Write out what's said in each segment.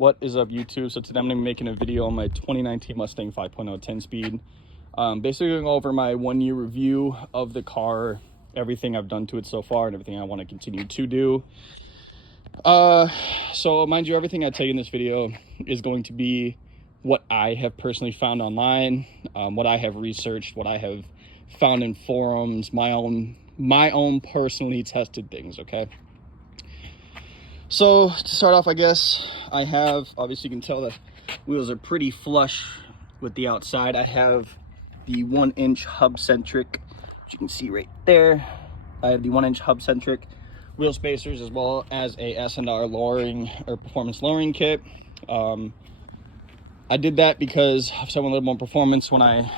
What is up, YouTube? So today I'm going to be making a video on my 2019 Mustang 5.0 10-speed. Basically going over my 1-year review of the car, everything I've done to it so far, and everything I want to continue to do. So mind you, everything I tell you in this video is going to be what I have personally found online, what I have researched, what I have found in forums, my own personally tested things, okay? So to start off, I guess I have, obviously you can tell the wheels are pretty flush with the outside. I have the 1-inch hub centric, which you can see right there. I have the 1-inch hub centric wheel spacers, as well as a S&R lowering or performance lowering kit. I did that because I want a little more performance when I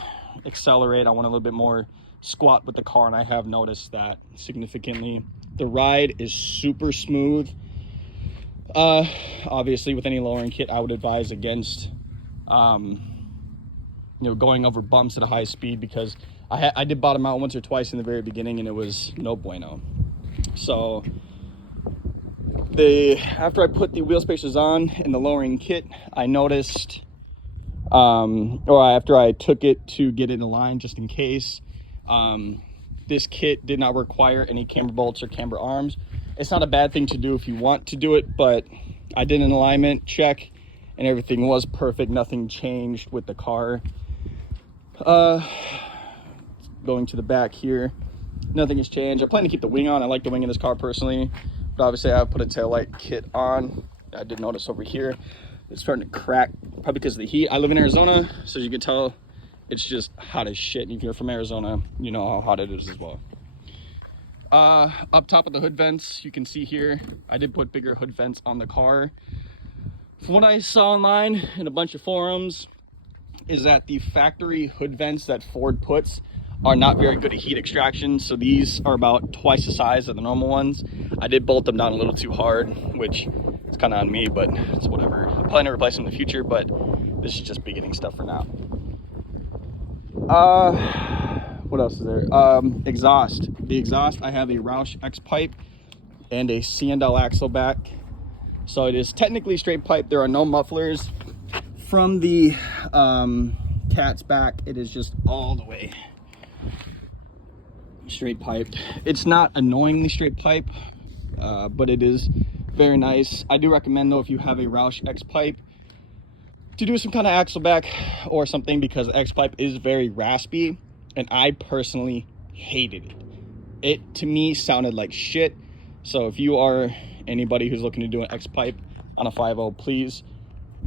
accelerate. I want a little bit more squat with the car, and I have noticed that significantly. The ride is super smooth. Obviously with any lowering kit, I would advise against going over bumps at a high speed, because I did bottom out once or twice in the very beginning and it was no bueno. So after I put the wheel spacers on and the lowering kit, I noticed after I took it to get it aligned, just in case, this kit did not require any camber bolts or camber arms. It's not a bad thing to do if you want to do it, but I did an alignment check and everything was perfect. Nothing changed with the car. Going to the back here, nothing has changed. I plan to keep the wing on. I like the wing in this car personally, but obviously I put a taillight kit on. I did notice over here it's starting to crack, probably because of the heat. I live in Arizona, so as you can tell, it's just hot as shit. And if you're from Arizona, you know how hot it is as well. Up top of the hood vents, you can see here, I did put bigger hood vents on the car. From what I saw online in a bunch of forums, is that the factory hood vents that Ford puts are not very good at heat extraction. So these are about twice the size of the normal ones. I did bolt them down a little too hard, which is kind of on me, but it's whatever. I plan to replace them in the future, but this is just beginning stuff for now. What else is there? Exhaust. The exhaust, I have a Roush Xpipe and a C&L axle back. So it is technically straight pipe. There are no mufflers. From the cat's back, it is just all the way straight piped. It's not annoyingly straight pipe, but it is very nice. I do recommend, though, if you have a Roush Xpipe, to do some kind of axle back or something, because Xpipe is very raspy, and I personally hated it. It, to me, sounded like shit. So if you are anybody who's looking to do an Xpipe on a 5.0, please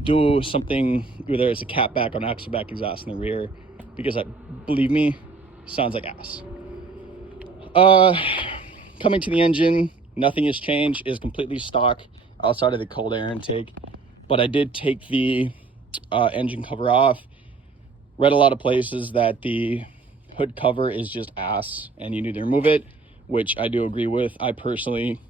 do something, whether it's a cat back or an axle back exhaust in the rear, because believe me, sounds like ass. Coming to the engine, nothing has changed. It is completely stock outside of the cold air intake, but I did take the engine cover off. Read a lot of places that the hood cover is just ass and you need to remove it, which I do agree with. I personally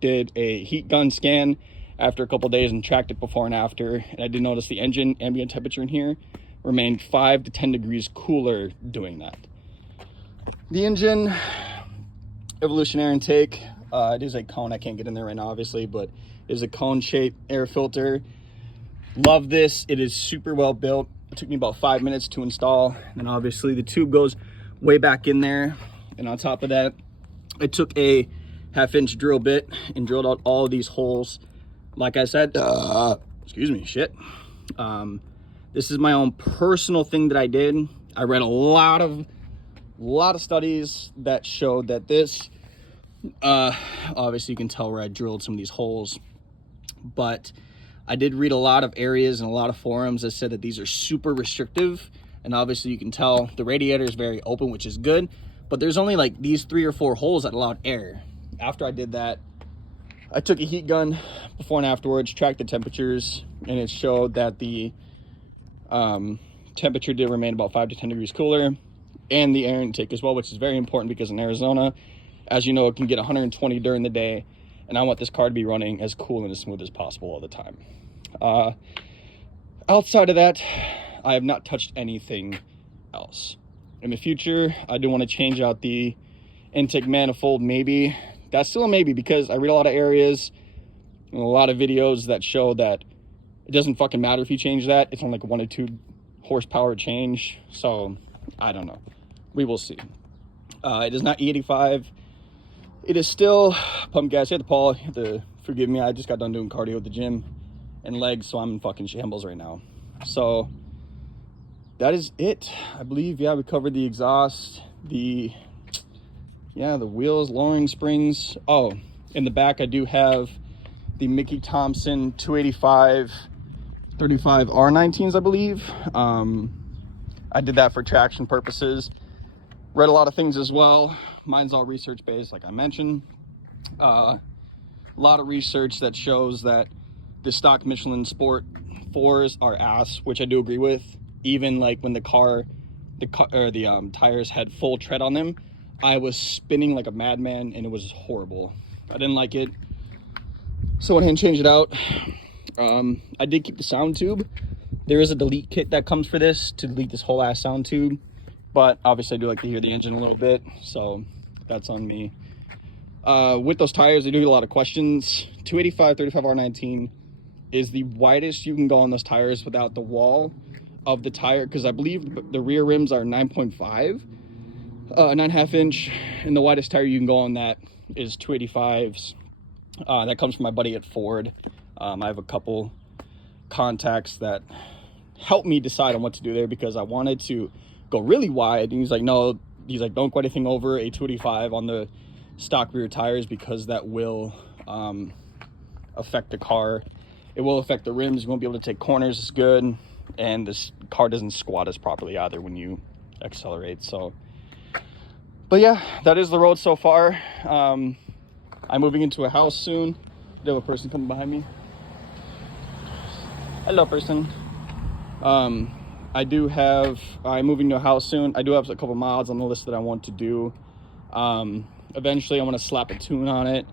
did a heat gun scan after a couple days and tracked it before and after, and I did notice the engine ambient temperature in here remained 5 to 10 degrees cooler doing that. The Injen Evolution air intake, it is a cone. I can't get in there right now, obviously, but it is a cone-shaped air filter. Love this. It is super well built. It took me about 5 minutes to install, and obviously the tube goes way back in there. And on top of that, I took a 1/2-inch drill bit and drilled out all of these holes. Like I said, excuse me, shit. This is my own personal thing that I did. I read a lot of studies that showed that this, obviously you can tell where I drilled some of these holes, but I did read a lot of areas and a lot of forums that said that these are super restrictive. And obviously you can tell the radiator is very open, which is good, but there's only like these 3 or 4 holes that allowed air. After I did that, I took a heat gun before and afterwards, tracked the temperatures, and it showed that the temperature did remain about 5 to 10 degrees cooler, and the air intake as well, which is very important because in Arizona, as you know, it can get 120 during the day, and I want this car to be running as cool and as smooth as possible all the time. Outside of that, I have not touched anything else. In the future, I do want to change out the intake manifold, maybe. That's still a maybe, because I read a lot of areas and a lot of videos that show that It doesn't fucking matter if you change that. It's only like 1 or 2 horsepower change. So I don't know. We will see. It is not E85. It is still pump gas. You have to, Paul, you have to forgive me. I just got done doing cardio at the gym and legs, so I'm in fucking shambles right now. So that is it. I believe, yeah, we covered the exhaust, the wheels, lowering springs. Oh, in the back, I do have the Mickey Thompson 285 35 R19s, I believe. I did that for traction purposes. Read a lot of things as well. Mine's all research based, like I mentioned. A lot of research that shows that the stock Michelin Sport 4s are ass, which I do agree with. Even like when the tires had full tread on them, I was spinning like a madman and it was horrible. I didn't like it, so I went ahead and changed it out. I did keep the sound tube. There is a delete kit that comes for this to delete this whole ass sound tube, but obviously I do like to hear the engine a little bit, so that's on me. With those tires, they do get a lot of questions. 285 35 R19 is the widest you can go on those tires without the wall of the tire, because I believe the rear rims are 9.5, 9.5 inch, and the widest tire you can go on that is 285s. That comes from my buddy at Ford. I have a couple contacts that help me decide on what to do there, because I wanted to go really wide, and he's like, no, don't go anything over a 285 on the stock rear tires, because that will affect the car. It will affect the rims. You won't be able to take corners as good, and this car doesn't squat as properly either when you accelerate. So, but yeah, that is the road so far. I'm moving into a house soon. I have a person coming behind me. Hello, person. I'm moving to a house soon. I do have a couple miles on the list that I want to do. Eventually I want to slap a tune on it.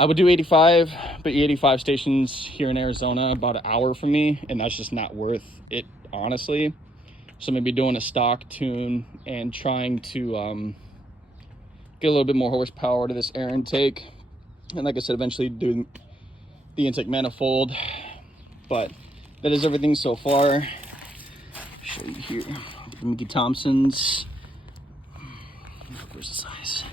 I would do 85, but 85 stations here in Arizona about an hour from me, and that's just not worth it, honestly. So maybe doing a stock tune and trying to get a little bit more horsepower to this air intake, and like I said, eventually do the intake manifold. But that is everything so far. I'll show you here the Mickey Thompsons. Where's the size?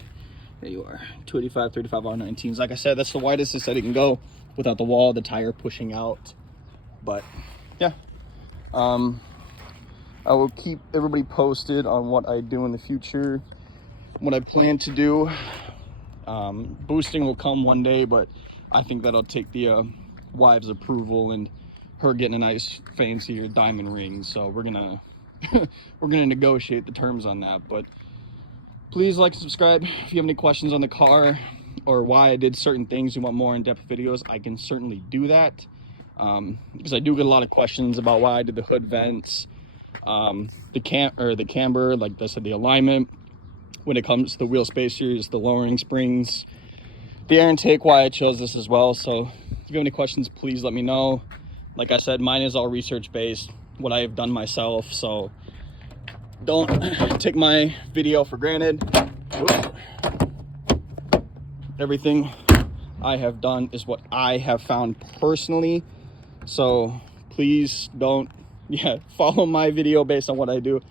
There you are. 285 35 R19s. Like I said, that's the widest it said it can go without the wall, the tire pushing out. But yeah, I will keep everybody posted on what I do in the future, what I plan to do. Boosting will come one day, but I think that'll take the wife's approval and her getting a nice fancier diamond ring. So we're gonna negotiate the terms on that. But please like and subscribe. If you have any questions on the car or why I did certain things, you want more in-depth videos, I can certainly do that. Because I do get a lot of questions about why I did the hood vents, the camber, like I said, the alignment when it comes to the wheel spacers, the lowering springs, the air intake, why I chose this as well. So if you have any questions, please let me know. Like I said, mine is all research based, what I have done myself, so don't take my video for granted. Everything I have done is what I have found personally, so please don't follow my video based on what I do.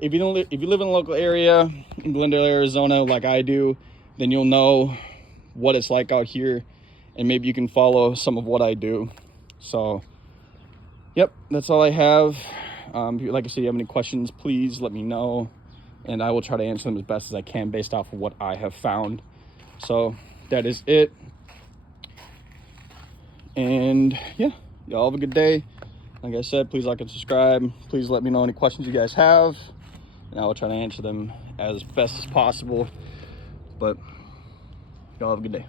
If you live in a local area in Glendale, Arizona, like I do, then you'll know what it's like out here, and maybe you can follow some of what I do. So yep, that's all I have. Like I said, if you have any questions, please let me know, and I will try to answer them as best as I can based off of what I have found. So that is it. And yeah, y'all have a good day. Like I said, please like and subscribe. Please let me know any questions you guys have, and I will try to answer them as best as possible. But y'all have a good day.